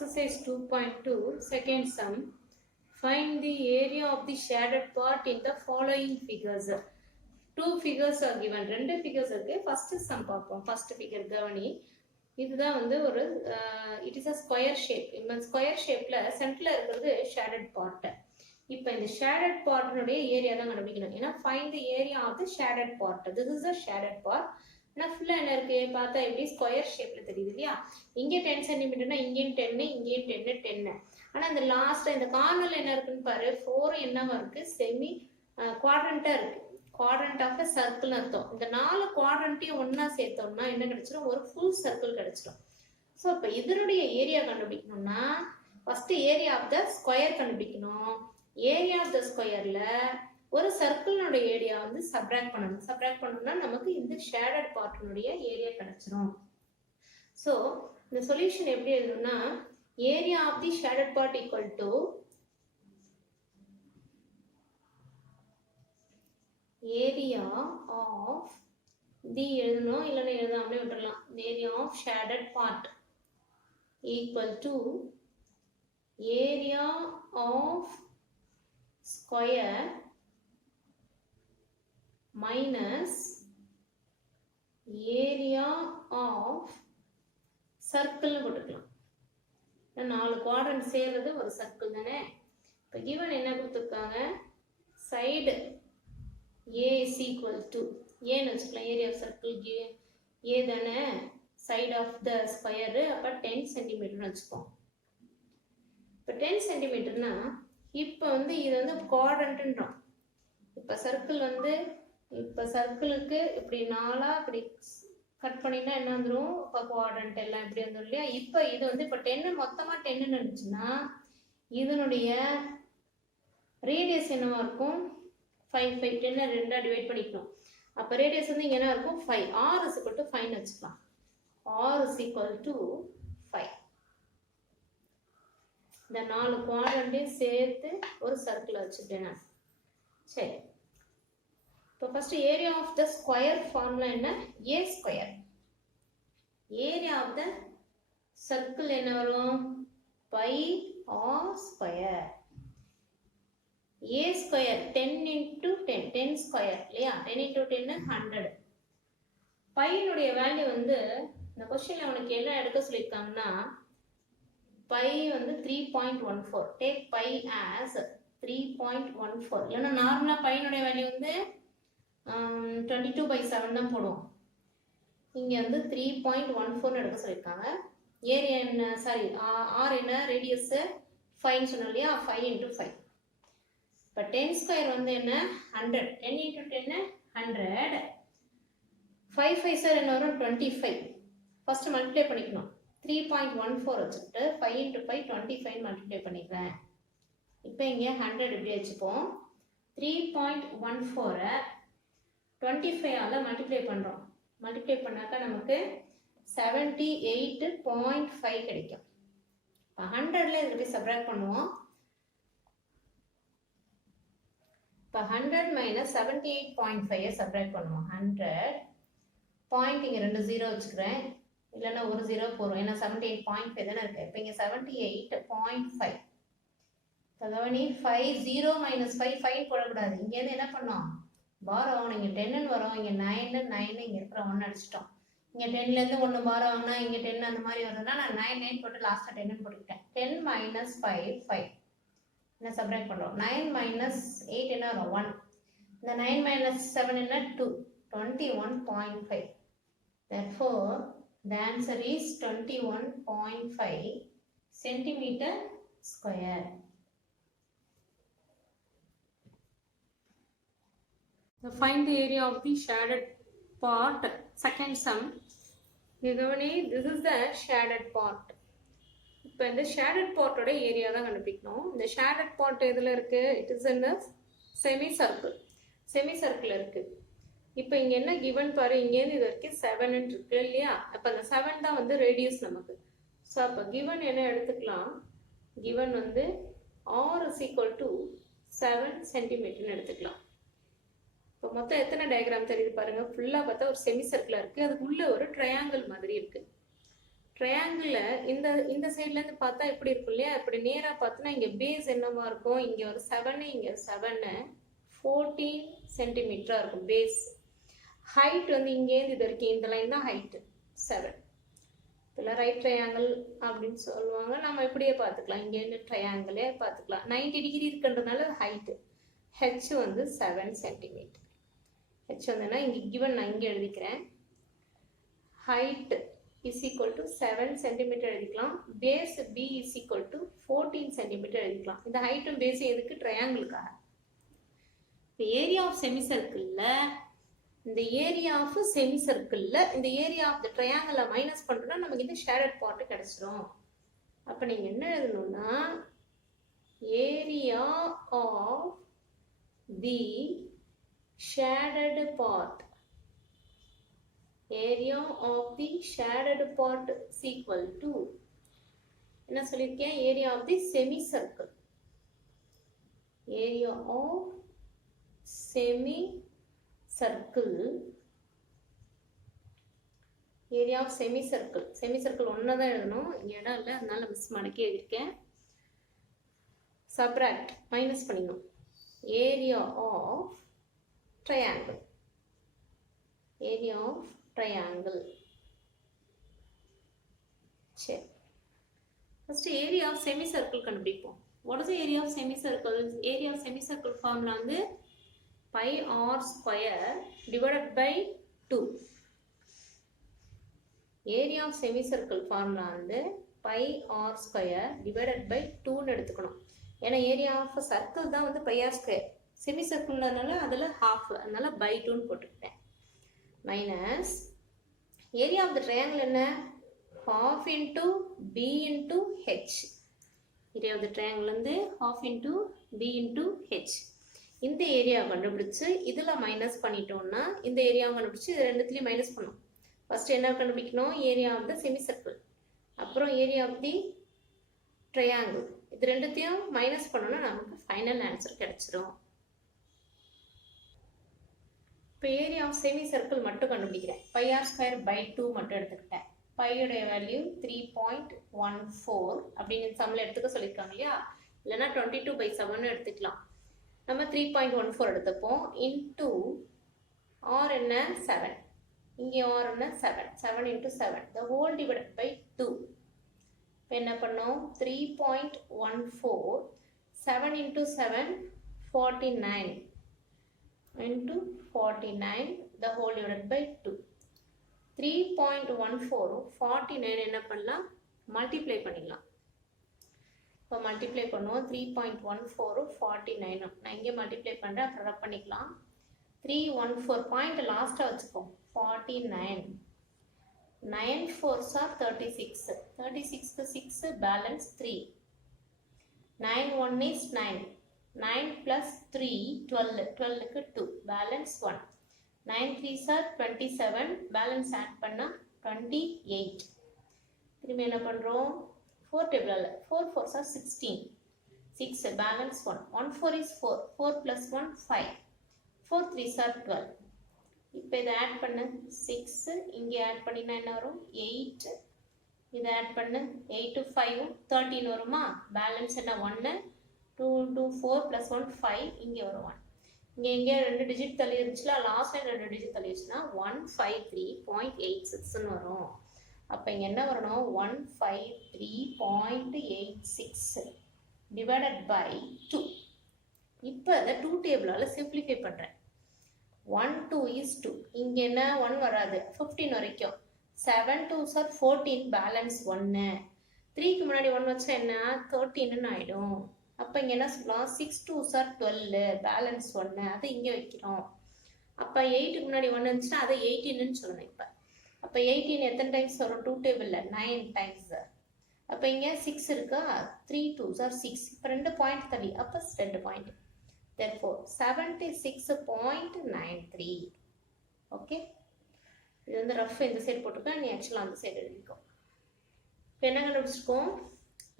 Exercise 2.2, second sum. Find the area of the shaded part in the following figures. Two figures are given. ரெண்டு figures இருக்கு. First sum பார்ப்போம். First figure கவனி. இதுதான் வந்து ஒரு it is a square shape. இந்த square shapeல சென்டர்ல இருக்கிறது shaded part. இப்போ இந்த shaded partனுடைய ஏரியா தான் கண்டுபிடிக்கணும். ஏன்னா find the area of the shaded part. This is a shaded part. ஆனால் ஃபுல்லாக என்ன இருக்குது பார்த்தா எப்படி ஸ்கொயர் ஷேப்பில் தெரியுது இல்லையா? இங்கே 10 சென்டிமீட்டர்னா இங்கேயும் 10, இங்கேயும் 10, 10. ஆனால் இந்த லாஸ்ட்டாக இந்த கார்னரில் என்ன இருக்குன்னு பாரு, 4 என்னவா இருக்குது, செமி குவாட்ரண்ட்டாக இருக்குது. குவாட்ரண்ட் ஆஃப் அ சர்க்கிள் அர்த்தம். இந்த 4 குவாட்ரண்ட்டையும் ஒன்றா சேர்த்தோம்னா என்ன கிடைச்சிடும், ஒரு ஃபுல் சர்க்கிள் கிடைச்சிடும். ஸோ இப்போ இதனுடைய ஏரியா கண்டுபிடிக்கணும்னா first area of the square கண்டுபிடிக்கணும். ஏரியா ஆஃப் த ஸ்கொயரில் ஒரு சர்க்கிளினுடைய ஏரியா வந்து சப்ராக்ட் பண்ணணும். சப்ராக்ட் பண்ணணும்னா நமக்கு இந்த ஷேடட் பார்ட்டினுடைய ஏரியா கிடைச்சிரும். ஸோ இந்த சொல்யூஷன் எப்படி எழுதணும்னா area of the shaded part equal to area of the எழுதணும், இல்லைன்னா எழுதாமலே விட்டுடலாம். Area of shaded part equal to area of square minus area of circle போட்டுக்கலாம். 4 quadrant சேர்றது ஒரு சர்க்கிள் தானே. இப்போ given என்ன கொடுத்துருக்காங்க, side A is equal to ஏன்னு வச்சுக்கலாம். ஏரியா ஆஃப் சர்க்கிள் ஏ தானே, சைட் ஆஃப் த ஸ்கொயரு. அப்போ 10 சென்டிமீட்டர்னு வச்சுப்போம். இப்போ 10 சென்டிமீட்டர்னா இப்போ வந்து இது வந்து குவாட்ரண்ட்ன்றோம். இப்போ சர்க்கிள் வந்து இப்போ சர்க்கிளுக்கு இப்படி 4 இப்படி கட் பண்ணினா என்ன வந்துடும், இப்போ குவாட்ரண்ட் எல்லாம் இப்படி வந்துடும் இல்லையா? இப்போ இது வந்து இப்போ 10 மொத்தமாக 10 இருந்துச்சுன்னா இதனுடைய ரேடியஸ் என்னவா இருக்கும், 5 5 10 2 டிவைட் பண்ணிக்கணும். அப்போ ரேடியஸ் வந்து இங்கே என்ன இருக்கும், 5. R is equal to 5 வச்சுக்கலாம். R is equal to 5. இந்த 4 குவாட்ரண்ட்டையும் சேர்த்து ஒரு சர்க்கிள் வச்சுட்டேன் நான். சரி, இப்போ first area of the square formula என்ன, A square. Area of the circle என்ன வரும், pi r square. A square 10 into 10, 10 square இல்லையா? 10 into 10 100. பையனுடைய வேல்யூ வந்து இந்த கொஸ்டின்ல அவனுக்கு என்ன எடுக்க சொல்லியிருக்காங்கன்னா பை வந்து 3.14. Take pi as 3.14. இல்லைன்னா நார்மலாக பையனுடைய வேல்யூ வந்து 22/7 தான் போடுவோம். இங்கே வந்து 3.14 எடுக்க சொல்லியிருக்காங்க. ஏரியா என்ன, சாரி ஆர் என்ன, ரேடியஸ் 5 சொன்னோம் இல்லையா? 5 into 5. இப்போ 10 ஸ்கொயர் வந்து என்ன 100. 10 into 10 100. 5 5 சார் என்ன வரும், 25. ஃபர்ஸ்ட் மல்டிப்ளை பண்ணிக்கணும். 3.14 வச்சுக்கிட்டு 5 into 5 25 மல்டிப்ளை பண்ணிக்கிறேன். இப்போ இங்கே 100 இப்படி வச்சுப்போம். 3.14 25ஆல் மல்டிப்ளை பண்ணுறோம். மல்டிப்ளை பண்ணாக்கா நமக்கு 78.5 கிடைக்கும். இப்போ 100ல் இதில் போய் சப்ராக்ட் பண்ணுவோம். இப்போ 100 minus 78.5 சப்ராக்ட் பண்ணுவோம். 100 பாயிண்ட் இங்கே 2 0 வச்சுக்கிறேன், இல்லைன்னா ஒரு 0 போகிறோம். ஏன்னா 78.5 தானே இருக்குது. இப்போ இங்கே 78.5. அதாவது 5 0 minus 5 5 போடக்கூடாது. இங்கேருந்து என்ன பண்ணோம், பார் ஆகணும். இங்கே 10 வரும், இங்கே 9 9 இங்கே இருக்கிற 1 அடிச்சிட்டோம். இங்கே 10லேருந்து 1 பார் ஆகுனா இங்கே 10 அந்த மாதிரி வருதுன்னா நான் 9 9 போட்டு லாஸ்ட்டாக 10 போட்டுக்கிட்டேன். 10 minus 5 5 என்ன சப்ராக்ட் பண்ணுறோம். 9 minus 8 என்ன வரும், 1. இந்த 9 minus 7 என்ன 2, 21.5. therefore the answer is 21.5 centimeter square. Find the area of the shaded part, second sum. This is the shaded part. இப்போ இந்த shaded part ஏரியா தான் கண்டுபிடிக்கணும். இந்த shaded part எதில் இருக்கு, it is in the semi circle. Semi circle இருக்கு. இப்போ இங்கே என்ன கிவன் பாரு, இங்கேருந்து இது வரைக்கும் 7 இருக்கு இல்லையா? அப்போ அந்த 7 தான் வந்து ரேடியஸ் நமக்கு. ஸோ அப்போ கிவன் என்ன எடுத்துக்கலாம், கிவன் வந்து R is equal to 7 சென்டிமீட்டர்னு எடுத்துக்கலாம். இப்போ மொத்தம் எத்தனை டயக்ராம் தெரியுது பாருங்க. ஃபுல்லாக பார்த்தா ஒரு செமி சர்க்கிளாக இருக்குது, அதுக்குள்ளே ஒரு ட்ரையாங்கிள் மாதிரி இருக்குது. ட்ரையாங்கிளில் இந்த சைட்லேருந்து பார்த்தா எப்படி இருக்கும் இல்லையா, இப்படி நேராக பார்த்தோன்னா இங்கே பேஸ் என்னவா இருக்கும், இங்கே ஒரு 7 இங்கே 7 14 சென்டிமீட்டராக இருக்கும் பேஸ். ஹைட் வந்து இங்கேருந்து இது வரைக்கும் இந்த லைன் தான் ஹைட்டு 7. இதில் ரைட் ட்ரையாங்கிள் அப்படின்னு சொல்லுவாங்க. நம்ம இப்படியே பார்த்துக்கலாம், இங்கேருந்து ட்ரையாங்கிளே பார்த்துக்கலாம். 90 டிகிரி இருக்குன்றதுனால ஹைட்டு ஹெச் வந்து 7 சென்டிமீட்டர். ஹெச் வந்துன்னா இங்கே கிவன் நான் இங்கே எழுதிக்கிறேன். Height is equal to 7 centimetre எழுதிக்கலாம். Base B is equal to 14 centimetre எழுதிக்கலாம். இந்த ஹைட்டும் பேஸ் எதுக்கு, ட்ரையாங்கிளுக்காக. ஏரியா ஆஃப் செமிசர்க்கிளில் இந்த ஏரியா ஆஃப் செமிசர்க்கிளில் இந்த ஏரியா ஆஃப் த ட்ரையாங்கிளை மைனஸ் பண்ணுறோன்னா நமக்கு இந்த ஷேடட் பார்ட்டு கிடச்சிரும். அப்போ நீங்கள் என்ன எழுதணும்னா area of the shaded part, area of the shaded part is equal to என்ன சொல்லிருக்கேன், area of the semicircle, area of semicircle, area of semicircle. semicircle ஒண்ணா தான் எழுதணும், இங்க இடம் இல்லை அதனால மிஸ் மடக்கி எழுதிருக்கேன். subtract மைனஸ் பண்ணிடணும். area of triangle, area of triangle. சரி, ஃபர்ஸ்ட் ஏரியா ஆஃப் செமிசர்க்கிள் கண்டுபிடிப்போம். What is the area of semicircle? Area of semicircle formula வந்து pi r square divided by 2. Area of semicircle formula வந்து pi r square divided by 2ன்னு எடுத்துக்கணும். ஏன்னா area of circle தான் வந்து pi r square, செமிசர்க்கிள்னால அதில் half, அதனால pi 2ன்னு போட்டுக்கிட்டேன். Minus area of the triangle என்ன, half into b into h. Area of the triangle வந்து half into b into h. இந்த ஏரியாவை கண்டுபிடிச்சு இதில் மைனஸ் பண்ணிட்டோம்னா இந்த ஏரியாவை கண்டுபிடிச்சு இது ரெண்டுத்துலேயும் மைனஸ் பண்ணணும். ஃபர்ஸ்ட் என்ன கண்டுபிடிக்கணும், ஏரியா ஆஃப் த செமிசர்க்கிள், அப்புறம் ஏரியா ஆஃப் தி ட்ரையாங்கிள். இது ரெண்டுத்தையும் மைனஸ் பண்ணோன்னா நமக்கு ஃபைனல் ஆன்சர் கிடைச்சிரும். இப்போ ஏரியா ஆஃப் செமி சர்க்கிள் மட்டும் கண்டுபிடிக்கிறேன். பை ஆர் ஸ்கொயர் பை 2 மட்டும் எடுத்துக்கிட்டேன். பையோடைய வேல்யூ 3.14 அப்படின்னு சம்மில் எடுத்துக்க சொல்லியிருக்காங்க இல்லையா, இல்லைனா 22/7 எடுத்துக்கலாம். நம்ம 3.14 எடுத்துப்போம். இன்டூ ஆர் என்ன 7, இங்கே ஆர் என்ன 7, 7 into 7 the whole divided by 2. இப்போ என்ன பண்ணோம், 3.14 7 into 7 49 into 49 the whole divided by 2. 3.14 49 என்ன பண்ணலாம், மல்டிப்ளை பண்ணிடலாம். இப்போ மல்டிப்ளை பண்ணுவோம். 3.14 49 நான் இங்கே மல்டிப்ளை பண்ணுறேன், அப்புறம் ரப் பண்ணிக்கலாம். 314 பாயிண்ட் லாஸ்ட்டாக வச்சுப்போம். 49 9 4s are 36, 36க்கு 6 பேலன்ஸ் 3, 9 1 is 9, 9 plus 3 12, 12க்கு 2 balance 1, 9 3s are 27 balance add பண்ணால் 28. திரும்பி என்ன பண்ணுறோம், 4 டேபிளில் 4 4s are 16, 6 balance 1, 1 4 is 4, 4 plus 1 5, 4 3s are 12. இப்போ இதை ஆட் பண்ணு 6, இங்கே ஆட் பண்ணினா என்ன வரும் 8, இதை ஆட் பண்ணு 8 to 5 13 வருமா, பேலன்ஸ் என்ன 1, 2 2 4 plus 1 5, இங்கே வரும் 1. இங்கே ரெண்டு டிஜிட் தள்ளி இருந்துச்சுல, லாஸ்ட் லைன் ரெண்டு டிஜிட் தள்ளி இருந்துச்சுன்னா 153.86ன்னு வரும். அப்போ இங்கே என்ன வரணும், 153.86 டிவைடட் பை 2. இப்போ அதை 2 டேபிளால் சிம்பிளிஃபை பண்ணுறேன். 1 2 is 2, இங்கே என்ன 1 வராது 15 வரைக்கும், 7 2s are 14 பேலன்ஸ் 1, 3க்கு முன்னாடி 1 வச்சா என்ன 13ன்னு ஆகிடும். அப்போ இங்கே என்ன சொல்லலாம், 6 2s are 12 பேலன்ஸ் 1, அதை இங்கே வைக்கிறோம். அப்போ 8க்கு முன்னாடி 1 இருந்துச்சுன்னா அதை 18ன்னு சொல்லணும். அப்போ 18 எத்தனை டைம்ஸ் வரும், 2 டேபிளில் 9 டைம்ஸ். அப்போ இங்கே 6 இருக்கா, 3 2s are 6, இப்போ 2 பாயிண்ட் தள்ளி, அப்போ 2 பாயிண்ட். Therefore 76.93. ஓகே, இது வந்து ரஃப் இந்த சைடு போட்டுக்க, நீ ஆக்சுவலாக அந்த சைடு எழுதிக்கோ. இப்போ என்ன கண்டுபிடிச்சிருக்கோம்,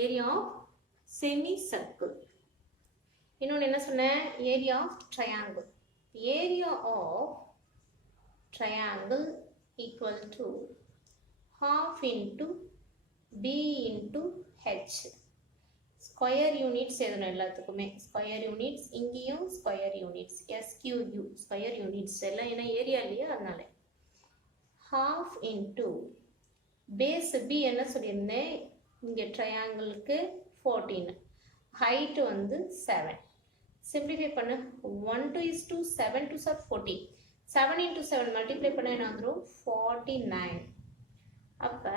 ஏரியா ஆஃப் செமி சர்க்கிள். இன்னொன்று என்ன சொன்னேன், area of triangle. Area of triangle equal to half into B into H. Square units எதுவும் எல்லாத்துக்குமே ஸ்கொயர் யூனிட்ஸ், இங்கேயும் square units, SQU square units எல்லாம் ஏன்னா ஏரியா இல்லையா அதனால. half into பேஸ் B என்ன சொல்லியிருந்தேன் இங்கே ட்ரையாங்கிளுக்கு 14, ஹைட்டு வந்து 7. சிம்பிளிஃபை பண்ண 1 2 is to 7 2 are 14. 7 into 7 multiply பண்ண என்ன வந்துடும் 49. அப்போ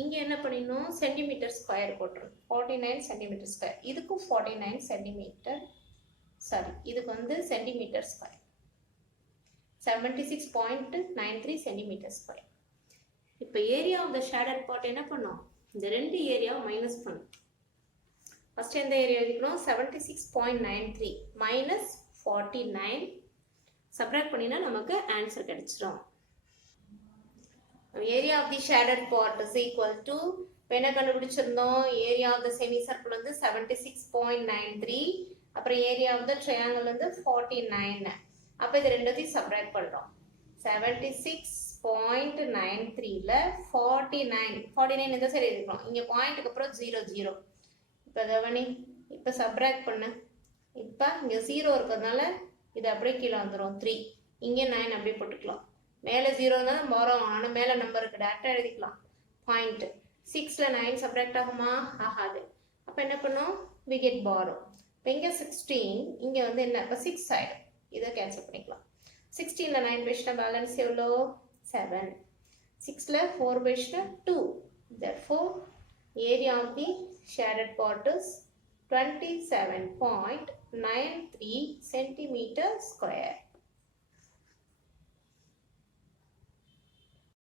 இங்கே என்ன பண்ணிடணும் சென்டிமீட்டர் ஸ்கொயர் போட்டுரும் 49 சென்டிமீட்டர் ஸ்கொயர். இதுக்கும் 49 சென்டிமீட்டர் சாரி இதுக்கு வந்து சென்டிமீட்டர் ஸ்கொயர் 76.93 சென்டிமீட்டர் ஸ்கொயர். இப்போ area of the shaded part என்ன பண்ணோம் இந்த ரெண்டு ஏரியாவை மைனஸ் பண்ணும். ஃபர்ஸ்ட் எந்த ஏரியா எழுதிக்கணும் 76.93 மைனஸ் 49 சப்ராக்ட் பண்ணினா நமக்கு ஆன்சர் கிடைச்சிடும். Area of the shaded part is equal to என்ன கண்டுபிடிச்சிருந்தோம் area of the semi circle வந்து 76.93 அப்புறம் ஏரியா ஆஃப் த ட்ரையாங்கிள் வந்து 49. அப்போ இது ரெண்டுத்தையும் சப்ராக்ட் பண்ணுறோம் 76.93ல 49 இந்த சைடு இருக்கணும் இங்கே பாயிண்ட்டுக்கு அப்புறம் 0 0. இப்போ கவனி இப்போ சப்ராக்ட் பண்ணு இப்போ இங்கே 0 இருக்கிறதுனால இது அப்படியே கீழே வந்துடும் 3 இங்கே 9 அப்படியே போட்டுக்கலாம் மேலே 0 தான் வரும் ஆனால் மேலே நம்பருக்கு டேரெக்டாக எழுதிக்கலாம் பாயிண்ட் 6ல் 9 சப்ராக்ட் ஆகுமா ஆகாது. அப்போ என்ன பண்ணும் we get borrow. இப்போ இங்கே 16 இங்கே வந்து என்ன இப்போ 6 ஆகிடும் இதை கேன்சல் பண்ணிக்கலாம் 16ல் 9 பேசினா பேலன்ஸ் எவ்வளோ 7 6ல் 4 பேசினா 2. therefore area of the shaded part is 27.93 centimeter square.